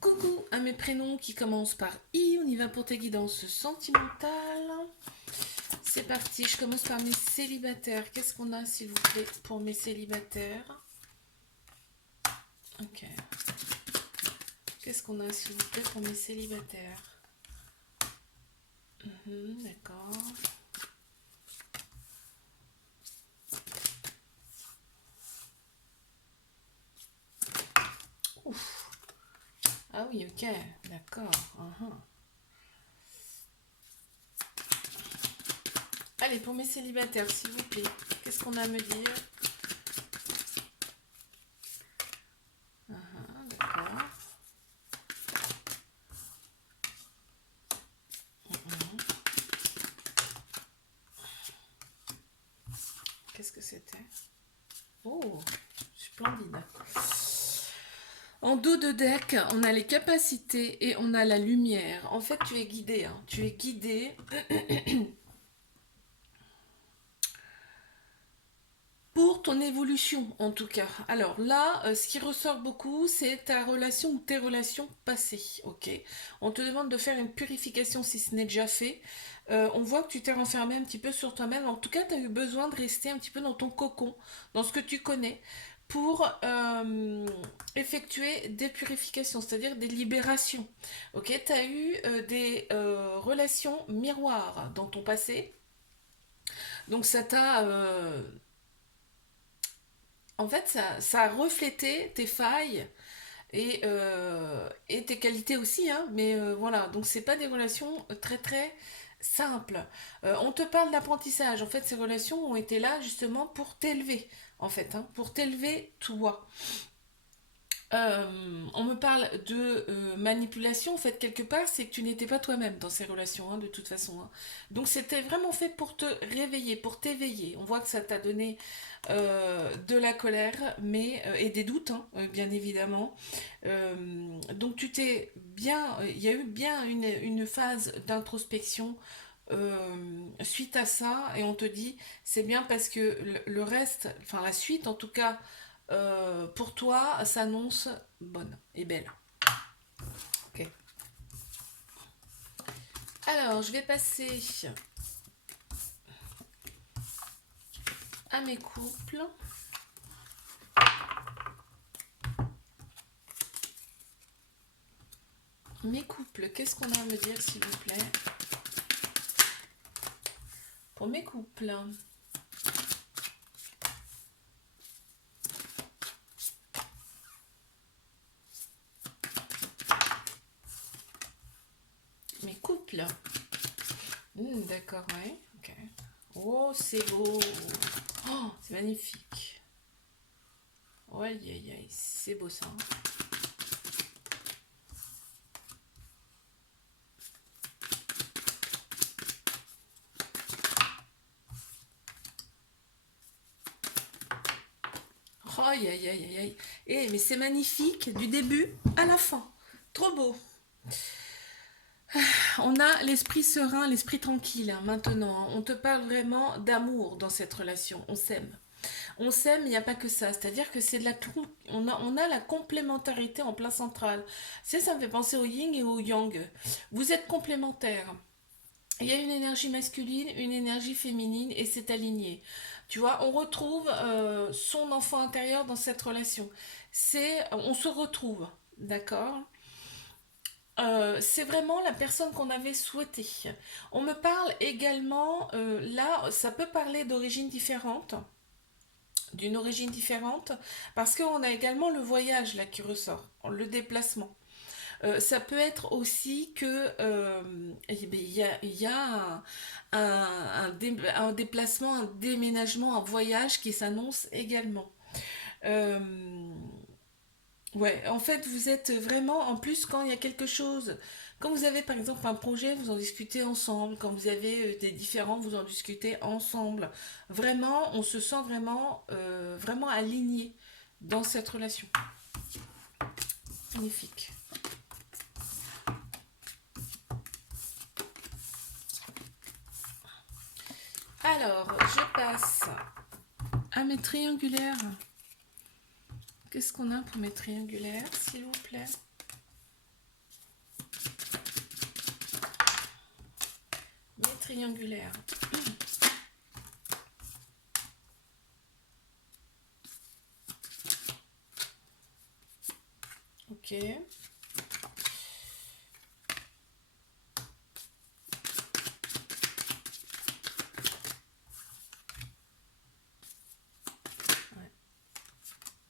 Coucou à mes prénoms qui commencent par I, on y va pour tes guidances sentimentales. C'est parti, je commence par mes célibataires. Qu'est-ce qu'on a s'il vous plaît pour mes célibataires? Ok. Qu'est-ce qu'on a s'il vous plaît pour mes célibataires? D'accord. Ouf. Ah oui, ok, d'accord. Allez, pour mes célibataires, s'il vous plaît, qu'est-ce qu'on a à me dire? D'accord. Qu'est-ce que c'était? Oh, splendide. En dos de deck, on a les capacités et on a la lumière. En fait, tu es guidé. Hein. Tu es guidé pour ton évolution, en tout cas. Alors là, ce qui ressort beaucoup, c'est ta relation ou tes relations passées. Ok. On te demande de faire une purification si ce n'est déjà fait. On voit que tu t'es renfermé un petit peu sur toi-même. En tout cas, tu as eu besoin de rester un petit peu dans ton cocon, dans ce que tu connais, pour effectuer des purifications, c'est-à-dire des libérations. Ok, tu as eu des relations miroirs dans ton passé. Donc ça t'a en fait, ça a reflété tes failles et tes qualités aussi, hein, mais voilà, donc c'est pas des relations très très simples. On te parle d'apprentissage, en fait, ces relations ont été là justement pour t'élever, en fait, hein, pour t'élever toi. On me parle de manipulation, en fait, quelque part, c'est que tu n'étais pas toi-même dans ces relations, hein, de toute façon. Hein. Donc, c'était vraiment fait pour te réveiller, pour t'éveiller. On voit que ça t'a donné de la colère, mais et des doutes, hein, bien évidemment. Donc, tu t'es bien, il y a eu bien une phase d'introspection suite à ça, et on te dit, c'est bien parce que le reste, enfin la suite en tout cas, pour toi, s'annonce bonne et belle. Ok. Alors, je vais passer à mes couples. Mes couples, qu'est-ce qu'on a à me dire, s'il vous plaît? Pour mes couples. Mes couples. D'accord, ouais. Ok. Oh, c'est beau. Oh, c'est magnifique. Ouais, aïe, aïe, aïe, c'est beau ça. Oh, aïe, aïe, aïe, aïe, aïe. Eh, mais c'est magnifique du début à la fin. Trop beau. On a l'esprit serein, l'esprit tranquille hein, maintenant. Hein. On te parle vraiment d'amour dans cette relation. On s'aime. On s'aime, il n'y a pas que ça. C'est-à-dire que c'est de la on a la complémentarité en plein central. Ça me fait penser au yin et au yang. Vous êtes complémentaires. Il y a une énergie masculine, une énergie féminine et c'est aligné. Tu vois, on retrouve son enfant intérieur dans cette relation. On se retrouve, d'accord. C'est vraiment la personne qu'on avait souhaité. On me parle également, là, ça peut parler d'origine différente, d'une origine différente, parce qu'on a également le voyage là qui ressort, le déplacement. Ça peut être aussi que il y a un déplacement, un déménagement, un voyage qui s'annonce également. Euh, Ouais, en fait, vous êtes vraiment, en plus, quand il y a quelque chose, quand vous avez par exemple un projet, vous en discutez ensemble, quand vous avez des différends, vous en discutez ensemble. Vraiment, on se sent vraiment, vraiment aligné dans cette relation. Magnifique. Alors, je passe à mes triangulaires. Qu'est-ce qu'on a pour mes triangulaires, s'il vous plaît? triangulaire. Ok.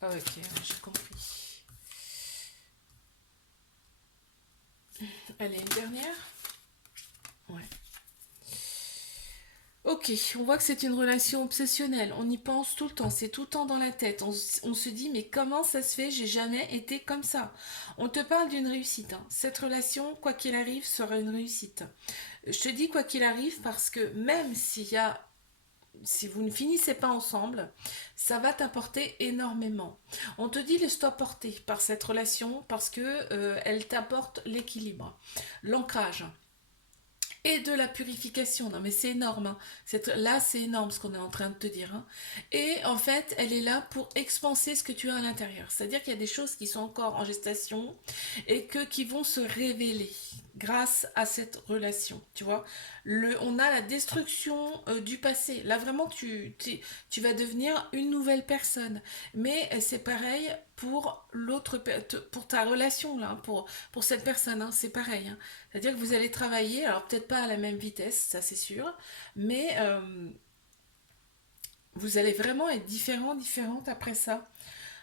Ah, ok, j'ai compris. Allez, une dernière. Ouais. Ok, on voit que c'est une relation obsessionnelle. On y pense tout le temps, c'est tout le temps dans la tête. On se dit, mais comment ça se fait? J'ai jamais été comme ça. On te parle d'une réussite, hein. Cette relation, quoi qu'il arrive, sera une réussite. Je te dis quoi qu'il arrive parce que même si vous ne finissez pas ensemble, ça va t'apporter énormément. On te dit laisse-toi porter par cette relation parce que elle t'apporte l'équilibre, l'ancrage et de la purification. Non mais c'est énorme, hein. Là c'est énorme ce qu'on est en train de te dire, hein. Et en fait elle est là pour expanser ce que tu as à l'intérieur. C'est-à-dire qu'il y a des choses qui sont encore en gestation et qui vont se révéler grâce à cette relation. Tu vois, on a la destruction du passé. Là vraiment tu vas devenir une nouvelle personne. Mais c'est pareil pour pour ta relation là, pour cette personne, hein, c'est pareil, hein. C'est-à-dire que vous allez travailler, alors peut-être pas à la même vitesse, ça c'est sûr, mais vous allez vraiment être différente après ça.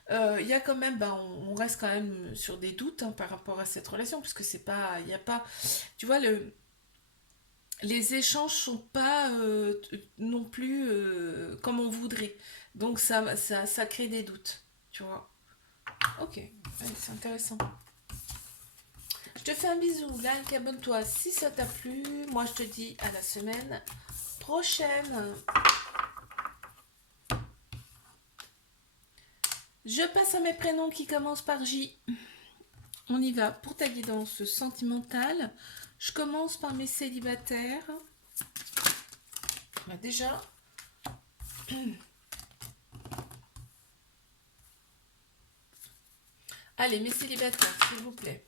Il y a quand même, ben, on reste quand même sur des doutes, hein, par rapport à cette relation, puisque c'est pas, il y a pas, tu vois, les échanges sont pas non plus comme on voudrait. Donc ça crée des doutes, tu vois. Ok, allez, c'est intéressant. Je te fais un bisou, like, abonne-toi si ça t'a plu. Moi, je te dis à la semaine prochaine. Je passe à mes prénoms qui commencent par J. On y va pour ta guidance sentimentale. Je commence par mes célibataires. Bah déjà, allez, mes célibataires, s'il vous plaît.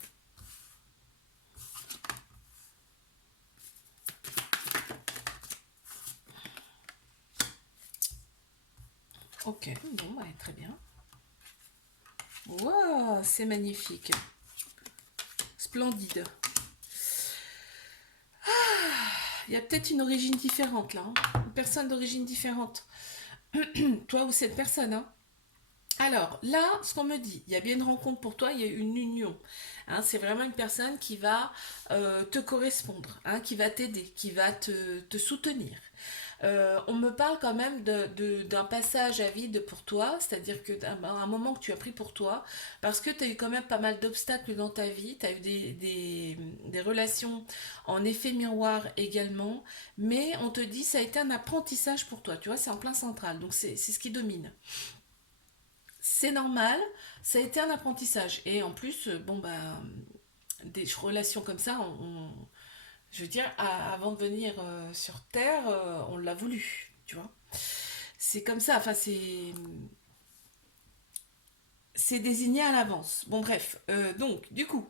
Ok, bon, bah, très bien. Wow, c'est magnifique. Splendide. Il y a peut-être une origine différente là, hein. Une personne d'origine différente. Toi ou cette personne, hein. Alors là, ce qu'on me dit, il y a bien une rencontre pour toi, il y a une union, hein. C'est vraiment une personne qui va te correspondre, hein, qui va t'aider, qui va te soutenir. On me parle quand même d'un passage à vide pour toi, c'est-à-dire que un moment que tu as pris pour toi, parce que tu as eu quand même pas mal d'obstacles dans ta vie, tu as eu des relations en effet miroir également, mais on te dit ça a été un apprentissage pour toi, tu vois, c'est en plein central, donc c'est ce qui domine. C'est normal, ça a été un apprentissage. Et en plus, bon, bah, des relations comme ça, je veux dire, avant de venir sur Terre, on l'a voulu, tu vois. C'est comme ça, enfin, c'est désigné à l'avance. Bon, bref, donc, du coup,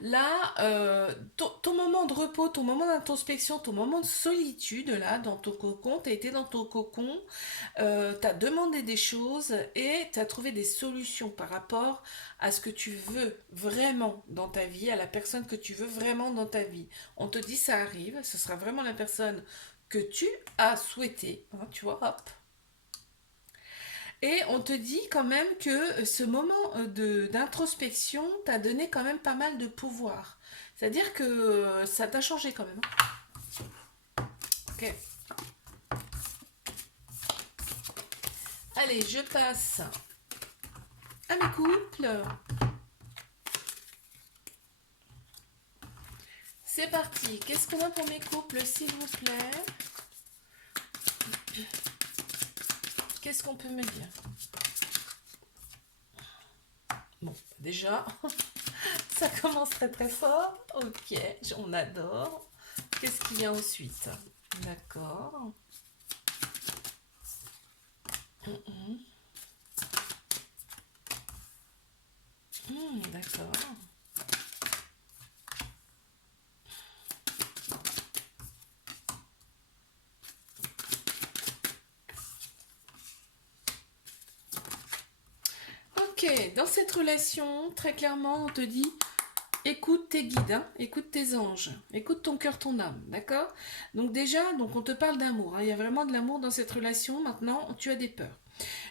là, ton moment de repos, ton moment d'introspection, ton moment de solitude, là, dans ton cocon, t'as été dans ton cocon, t'as demandé des choses et t'as trouvé des solutions par rapport à ce que tu veux vraiment dans ta vie, à la personne que tu veux vraiment dans ta vie. On te dit ça arrive, ce sera vraiment la personne que tu as souhaité, hein, tu vois, hop. Et on te dit quand même que ce moment d'introspection t'a donné quand même pas mal de pouvoir. C'est-à-dire que ça t'a changé quand même, hein. Ok. Allez, je passe à mes couples. C'est parti. Qu'est-ce qu'on a pour mes couples, s'il vous plaît? Qu'est-ce qu'on peut me dire? Bon, déjà, ça commence très très fort. Ok, on adore. Qu'est-ce qu'il y a ensuite? D'accord. D'accord. dans cette relation, très clairement, on te dit, écoute tes guides, hein, écoute tes anges, écoute ton cœur, ton âme, d'accord? Donc déjà, donc on te parle d'amour, hein, il y a vraiment de l'amour dans cette relation. Maintenant, tu as des peurs.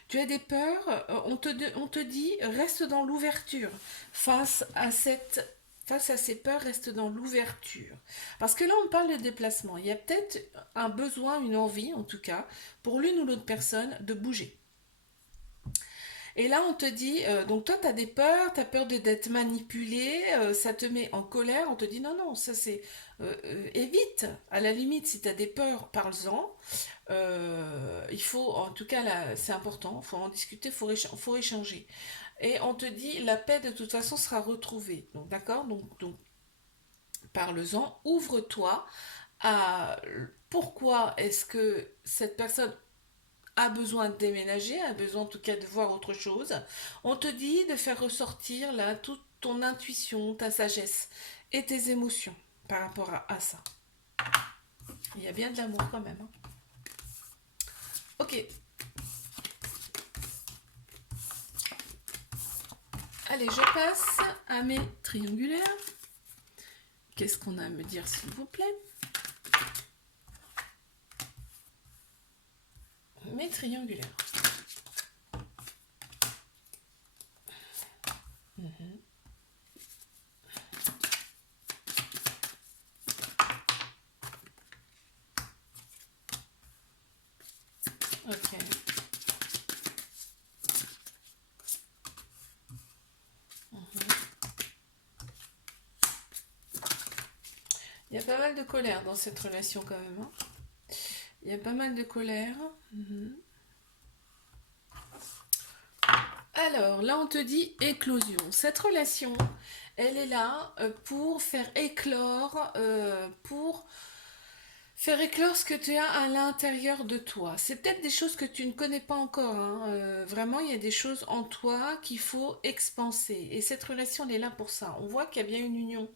Tu as des peurs, on te dit, reste dans l'ouverture face à cette... Face à ces peurs, reste dans l'ouverture. Parce que là, on parle de déplacement. Il y a peut-être un besoin, une envie, en tout cas, pour l'une ou l'autre personne, de bouger. Et là, on te dit, donc toi, tu as des peurs, tu as peur d'être manipulé, ça te met en colère, on te dit non, non, ça c'est... évite, à la limite, si tu as des peurs, parle-en. Il faut, en tout cas, là, c'est important, il faut en discuter, faut échanger. Et on te dit, la paix, de toute façon, sera retrouvée. Donc, d'accord, donc parle-en, ouvre-toi à pourquoi est-ce que cette personne a besoin de déménager, a besoin en tout cas de voir autre chose. On te dit de faire ressortir là toute ton intuition, ta sagesse et tes émotions par rapport à ça. Il y a bien de l'amour quand même, hein. Ok. Allez, je passe à mes triangulaires. Qu'est-ce qu'on a à me dire, s'il vous plaît? Mes triangulaires. Mhm. Ok. Il y a pas mal de colère dans cette relation quand même, hein. Il y a pas mal de colère. Mhm. Alors, là, on te dit éclosion. Cette relation, elle est là pour faire éclore ce que tu as à l'intérieur de toi. C'est peut-être des choses que tu ne connais pas encore, hein. Vraiment, il y a des choses en toi qu'il faut expanser. Et cette relation, elle est là pour ça. On voit qu'il y a bien une union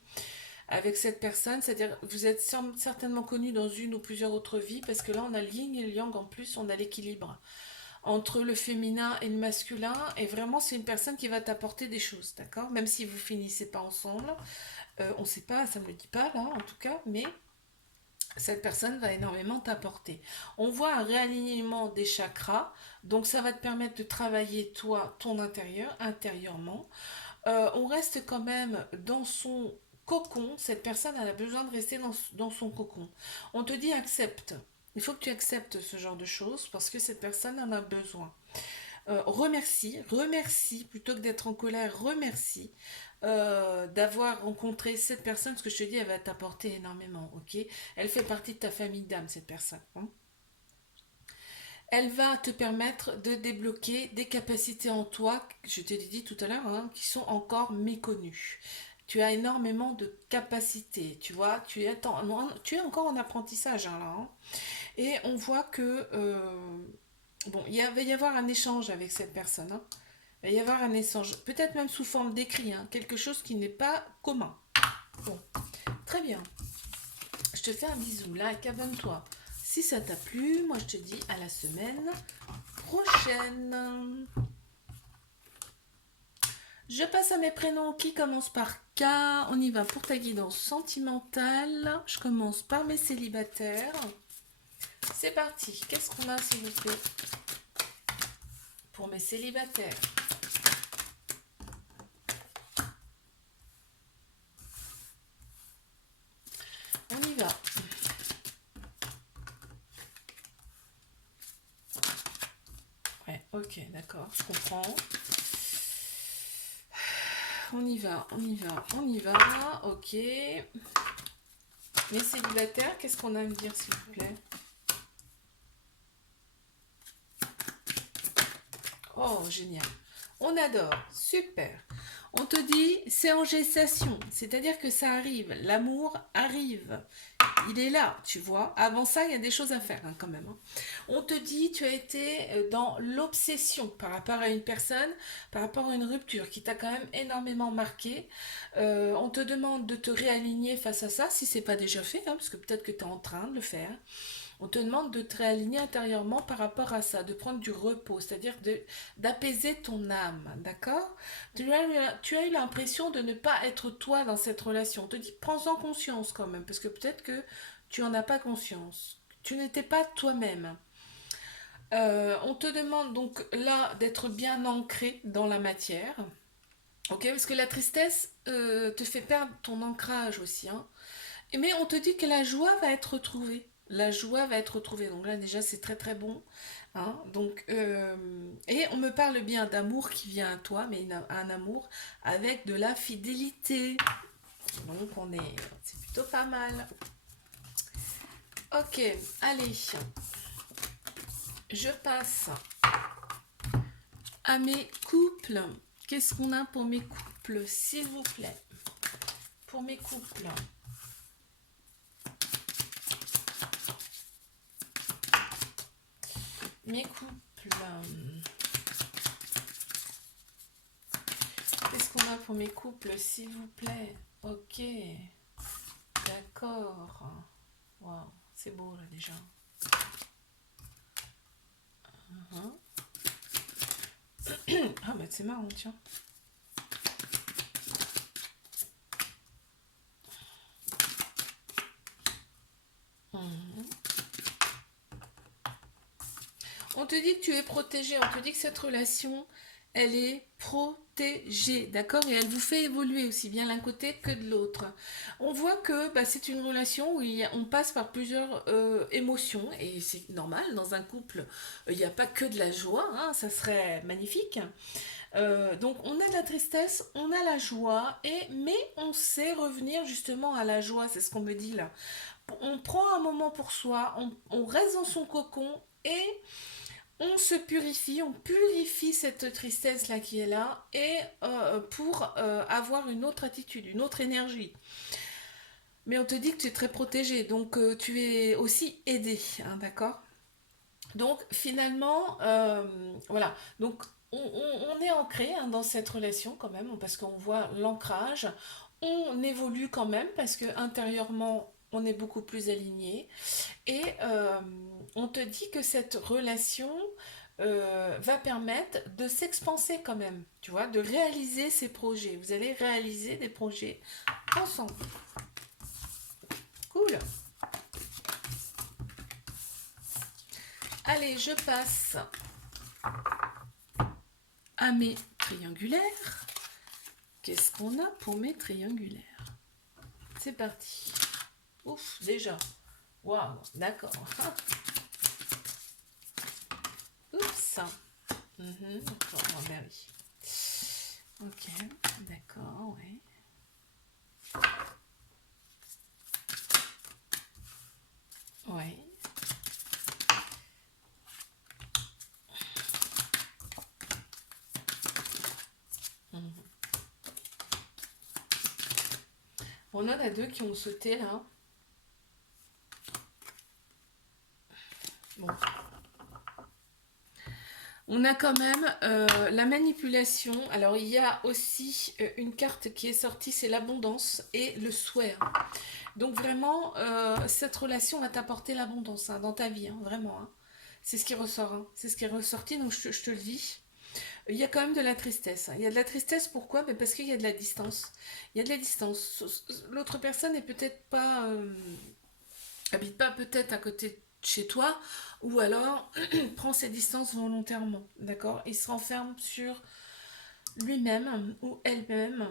avec cette personne, c'est-à-dire vous êtes certainement connus dans une ou plusieurs autres vies, parce que là, on a le yin et le yang en plus, on a l'équilibre entre le féminin et le masculin, et vraiment c'est une personne qui va t'apporter des choses, d'accord? Même si vous finissez pas ensemble, on ne sait pas, ça me le dit pas là en tout cas, mais cette personne va énormément t'apporter. On voit un réalignement des chakras, donc ça va te permettre de travailler toi, ton intérieur, intérieurement. On reste quand même dans son cocon. Cette personne elle a besoin de rester dans son cocon. On te dit accepte. Il faut que tu acceptes ce genre de choses parce que cette personne en a besoin. Remercie, plutôt que d'être en colère, remercie d'avoir rencontré cette personne. Ce que je te dis, elle va t'apporter énormément, ok? Elle fait partie de ta famille d'âme, cette personne, hein. Elle va te permettre de débloquer des capacités en toi, je te l'ai dit tout à l'heure, hein, qui sont encore méconnues. Tu as énormément de capacités, tu vois, tu es encore en apprentissage, hein, là, hein. Et on voit que, bon, va y avoir un échange avec cette personne, hein. Il va y avoir un échange, peut-être même sous forme d'écrit, hein, quelque chose qui n'est pas commun. Bon, très bien. Je te fais un bisou, là, et abonne-toi. Si ça t'a plu, moi je te dis à la semaine prochaine. Je passe à mes prénoms qui commencent par K. On y va pour ta guidance sentimentale. Je commence par mes célibataires. C'est parti. Qu'est-ce qu'on a, s'il vous plaît, pour mes célibataires? On y va. Ouais, ok, d'accord, je comprends. On y va, on y va, on y va. Ok. Mes célibataires, qu'est-ce qu'on a à me dire, s'il vous plaît? Oh, génial. On adore. Super. On te dit, c'est en gestation. C'est-à-dire que ça arrive. L'amour arrive. Il est là, tu vois. Avant ça, il y a des choses à faire, hein, quand même, hein. On te dit, tu as été dans l'obsession par rapport à une personne, par rapport à une rupture qui t'a quand même énormément marqué. On te demande de te réaligner face à ça, si c'est pas déjà fait, hein, parce que peut-être que tu es en train de le faire. On te demande de te réaligner intérieurement par rapport à ça, de prendre du repos, c'est-à-dire d'apaiser ton âme, d'accord? Tu as eu l'impression de ne pas être toi dans cette relation. On te dit, prends-en conscience quand même, parce que peut-être que tu n'en as pas conscience. Tu n'étais pas toi-même. On te demande donc là d'être bien ancré dans la matière, ok? Parce que la tristesse te fait perdre ton ancrage aussi, hein. Mais on te dit que la joie va être retrouvée. La joie va être retrouvée. Donc là, déjà, c'est très très bon, hein. Donc, et on me parle bien d'amour qui vient à toi, mais un amour avec de la fidélité. Donc, c'est plutôt pas mal. Ok, allez, je passe à mes couples. Qu'est-ce qu'on a pour mes couples, s'il vous plaît? Pour mes couples. Mes couples. Qu'est-ce qu'on a pour mes couples, s'il vous plaît? Ok. D'accord. Waouh, c'est beau là déjà. Mhm. Ah bah c'est marrant, tiens. Mhm. On te dit que tu es protégé, on te dit que cette relation, elle est protégée, d'accord? Et elle vous fait évoluer aussi bien l'un côté que de l'autre. On voit que bah, c'est une relation où on passe par plusieurs émotions, et c'est normal, dans un couple, il n'y a pas que de la joie, hein, ça serait magnifique. Donc on a de la tristesse, on a la joie, mais on sait revenir justement à la joie, c'est ce qu'on me dit là. On prend un moment pour soi, on reste dans son cocon et on se purifie, on purifie cette tristesse-là qui est là, et pour avoir une autre attitude, une autre énergie. Mais on te dit que tu es très protégé, donc tu es aussi aidé, hein, d'accord? Donc finalement, voilà. Donc on est ancré, hein, dans cette relation quand même, parce qu'on voit l'ancrage. On évolue quand même parce que intérieurement, on est beaucoup plus aligné. Et on te dit que cette relation va permettre de s'expanser quand même, tu vois, de réaliser ses projets. Vous allez réaliser des projets ensemble. Cool. Allez, je passe à mes triangulaires. Qu'est-ce qu'on a pour mes triangulaires? C'est parti. Ouf, déjà. Waouh, d'accord. Oups. Oh, ben oui. Ok, d'accord, ouais. Ouais. Mhm. On en a deux qui ont sauté là. Bon. On a quand même la manipulation. Alors il y a aussi une carte qui est sortie, c'est l'abondance et le souhait, hein. Donc vraiment, cette relation va t'apporter l'abondance, hein, dans ta vie, hein, vraiment, hein. C'est ce qui ressort, hein. C'est ce qui est ressorti, donc je te le dis. Il y a quand même de la tristesse, hein. Il y a de la tristesse, pourquoi? Mais parce qu'il y a de la distance. Il y a de la distance. L'autre personne n'est peut-être pas, habite pas peut-être à côté de chez toi, ou alors prend ses distances volontairement, d'accord? Il se renferme sur lui-même ou elle-même.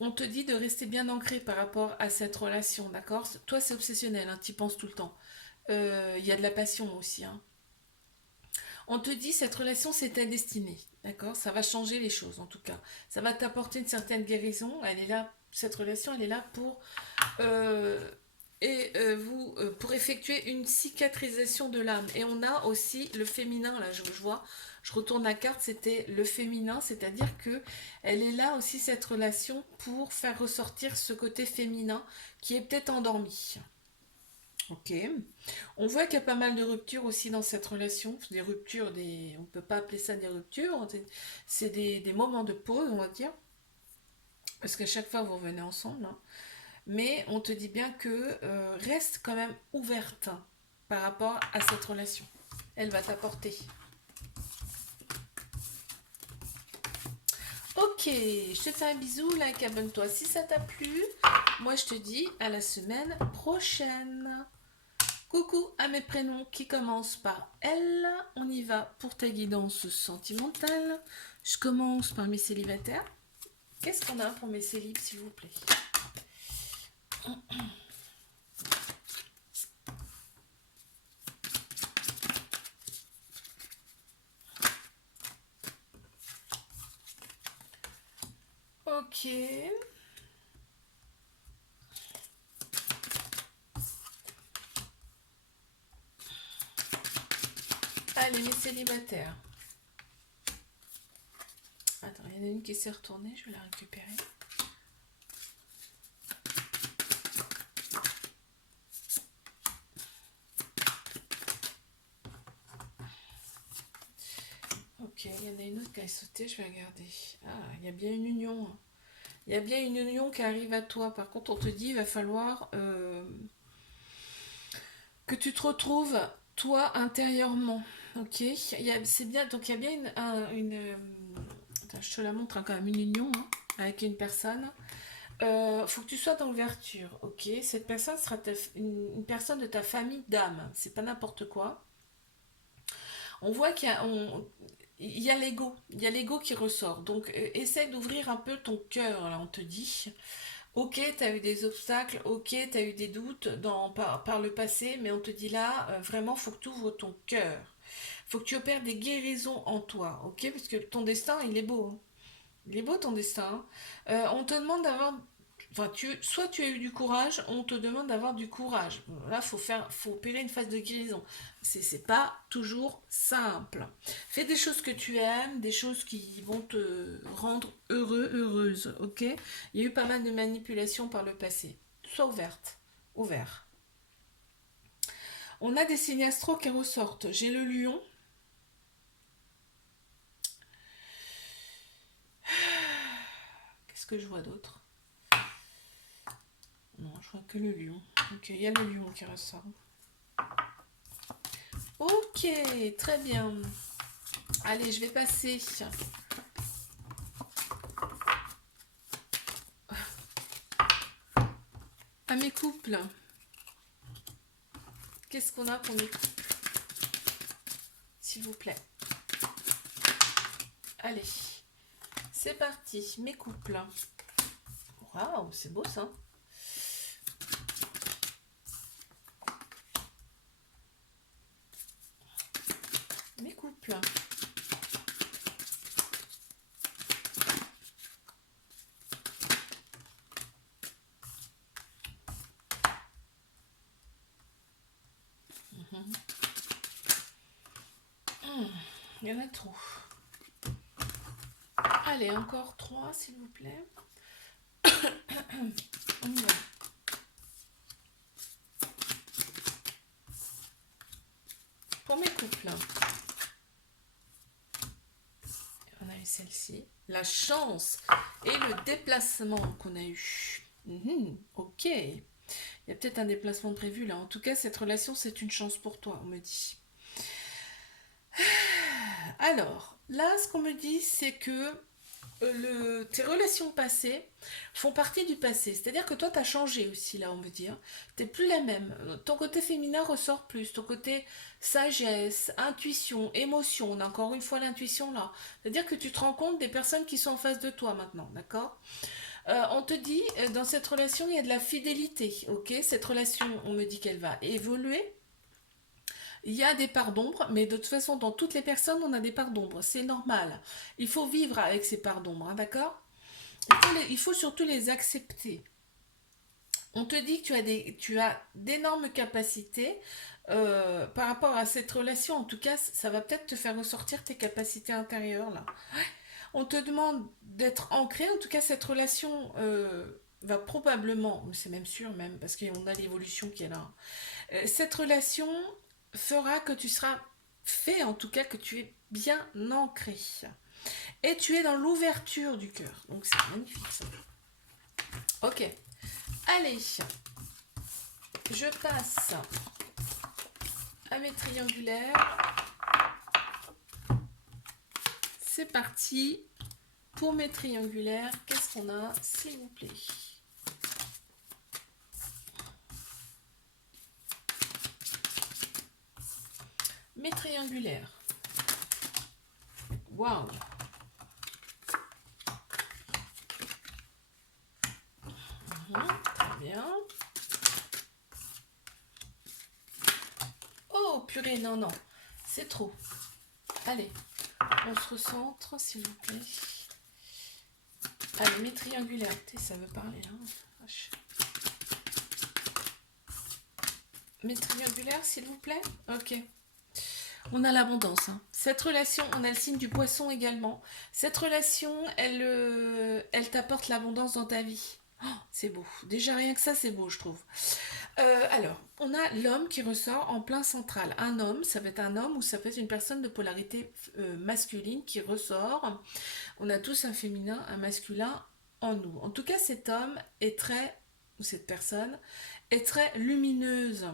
On te dit de rester bien ancré par rapport à cette relation, d'accord? Toi, c'est obsessionnel, hein, tu y penses tout le temps. Il y a de la passion aussi, hein. On te dit cette relation, c'est ta destinée, d'accord? Ça va changer les choses, en tout cas. Ça va t'apporter une certaine guérison. Elle est là, cette relation, elle est là pour euh, pour effectuer une cicatrisation de l'âme. Et on a aussi le féminin, là, je vois, je retourne la carte, c'était le féminin, c'est-à-dire que elle est là aussi, cette relation, pour faire ressortir ce côté féminin qui est peut-être endormi. Ok. On voit qu'il y a pas mal de ruptures aussi dans cette relation. Des ruptures, on ne peut pas appeler ça des ruptures, c'est des moments de pause, on va dire. Parce qu'à chaque fois, vous revenez ensemble, hein. Mais on te dit bien que reste quand même ouverte. par rapport à cette relation. Elle va t'apporter. Ok, je te fais un bisou, like, abonne-toi si ça t'a plu. Moi, je te dis à la semaine prochaine. Coucou à mes prénoms qui commencent par L. On y va pour ta guidance sentimentale. Je commence par mes célibataires. Qu'est-ce qu'on a pour mes célibes, s'il vous plaît? Ok. Allez, mes célibataires. Attends, il y en a une qui s'est retournée, je vais la récupérer. Ok, il y en a une autre qui a sauté, je vais regarder. Ah, il y a bien une union. Il y a bien une union qui arrive à toi. Par contre, on te dit, il va falloir que tu te retrouves, toi, intérieurement. Ok, c'est bien. Donc, il y a bien attends, je te la montre hein, quand même, une union hein, avec une personne. Faut que tu sois dans l'ouverture, ok? Cette personne sera une personne de ta famille d'âme. C'est pas n'importe quoi. On voit il y a l'ego. Il y a l'ego qui ressort. Donc, essaie d'ouvrir un peu ton cœur, là, on te dit. Ok, tu as eu des obstacles, ok, tu as eu des doutes par le passé, mais on te dit là, vraiment, faut que tu ouvres ton cœur. Faut que tu opères des guérisons en toi, ok? Parce que ton destin, il est beau, hein. Il est beau ton destin, hein. On te demande d'avoir. Enfin, soit tu as eu du courage, on te demande d'avoir du courage. Là, faut opérer une phase de guérison. C'est pas toujours simple. Fais des choses que tu aimes, des choses qui vont te rendre heureux, heureuse, ok? Il y a eu pas mal de manipulations par le passé. Sois ouverte, ouvert. On a des signes astro qui ressortent. J'ai le lion. Qu'est-ce que je vois d'autre? Non, je vois que le lion. Ok, il y a le lion qui ressort. Ok, très bien. Allez, je vais passer à mes couples. Qu'est-ce qu'on a pour mes couples? S'il vous plaît. Allez, c'est parti. Mes couples. Waouh, c'est beau ça. Mes couples. Il y en a trop. Allez, encore 3, s'il vous plaît. On y va. Pour mes couples. On a eu celle-ci. La chance et le déplacement qu'on a eu. Ok. Il y a peut-être un déplacement prévu là. En tout cas, cette relation, c'est une chance pour toi, on me dit. Alors, là, ce qu'on me dit, c'est que tes relations passées font partie du passé. C'est-à-dire que toi, tu as changé aussi, là, on veut dire. Tu n'es plus la même. Ton côté féminin ressort plus. Ton côté sagesse, intuition, émotion. On a encore une fois l'intuition là. C'est-à-dire que tu te rends compte des personnes qui sont en face de toi maintenant, d'accord? On te dit, dans cette relation, il y a de la fidélité, ok? Cette relation, on me dit qu'elle va évoluer. Il y a des parts d'ombre, mais de toute façon, dans toutes les personnes, on a des parts d'ombre. C'est normal. Il faut vivre avec ces parts d'ombre, hein, d'accord? Il faut surtout les accepter. On te dit que tu as d'énormes capacités par rapport à cette relation. En tout cas, ça va peut-être te faire ressortir tes capacités intérieures, là. On te demande d'être ancré. En tout cas, cette relation va probablement, c'est même sûr même, parce qu'on a l'évolution qui est là. Cette relation fera que tu seras fait, en tout cas, que tu es bien ancré. Et tu es dans l'ouverture du cœur. Donc c'est magnifique ça. Ok. Allez. Je passe à mes triangulaires. C'est parti pour mes triangulaires. Qu'est-ce qu'on a, s'il vous plaît? Mes triangulaires. Waouh! Très bien. Oh, purée, non, non. C'est trop. Allez, on se recentre, s'il vous plaît. Allez, mes triangulaires. Ça veut parler, hein. Mes triangulaires, s'il vous plaît. Ok. On a l'abondance. Hein. Cette relation, on a le signe du poisson également. Cette relation, elle t'apporte l'abondance dans ta vie. Oh, c'est beau. Déjà, rien que ça, c'est beau, je trouve. Alors, on a l'homme qui ressort en plein central. Un homme, ça peut être un homme ou ça peut être une personne de polarité masculine qui ressort. On a tous un féminin, un masculin en nous. En tout cas, cet homme est très, ou cette personne, est très lumineuse.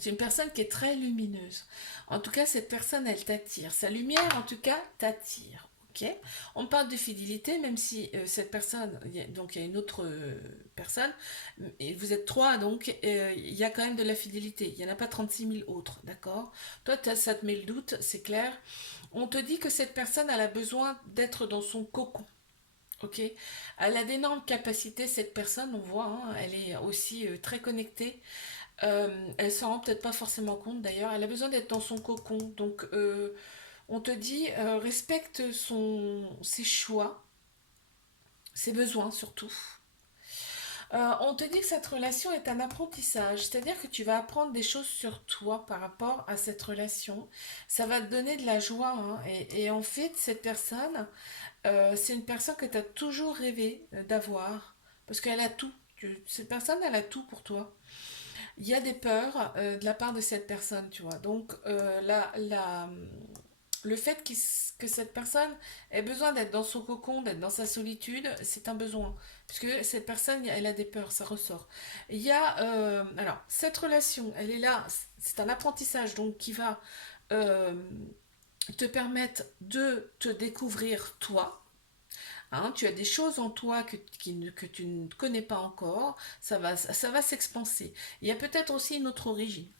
C'est une personne qui est très lumineuse. En tout cas, cette personne, elle t'attire. Sa lumière, en tout cas, t'attire. Ok. On parle de fidélité, même si cette personne, donc il y a une autre personne, et vous êtes trois, donc il y a quand même de la fidélité. Il n'y en a pas 36 000 autres, d'accord? Toi, ça te met le doute, c'est clair. On te dit que cette personne, elle a besoin d'être dans son cocon. Ok, elle a d'énormes capacités, cette personne, on voit, hein, elle est aussi très connectée. Elle s'en rend peut-être pas forcément compte d'ailleurs. Elle a besoin d'être dans son cocon. Donc, on te dit, respecte ses choix, ses besoins surtout. On te dit que cette relation est un apprentissage, c'est-à-dire que tu vas apprendre des choses sur toi par rapport à cette relation. Ça va te donner de la joie. Hein. Et en fait, cette personne, c'est une personne que tu as toujours rêvé d'avoir. Parce qu'elle a tout. Cette personne, elle a tout pour toi. Il y a des peurs de la part de cette personne, tu vois. Donc, le fait que cette personne ait besoin d'être dans son cocon, d'être dans sa solitude, c'est un besoin. Puisque cette personne, elle a des peurs, ça ressort. Il y a... alors, cette relation, elle est là, c'est un apprentissage, donc qui va euh, te permettre de te découvrir toi. Hein, tu as des choses en toi que tu ne connais pas encore, ça va s'expanser. Il y a peut-être aussi une autre origine.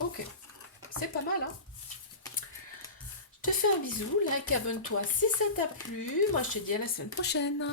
Ok, c'est pas mal, hein? Je te fais un bisou, like, abonne-toi si ça t'a plu. Moi, je te dis à la semaine prochaine.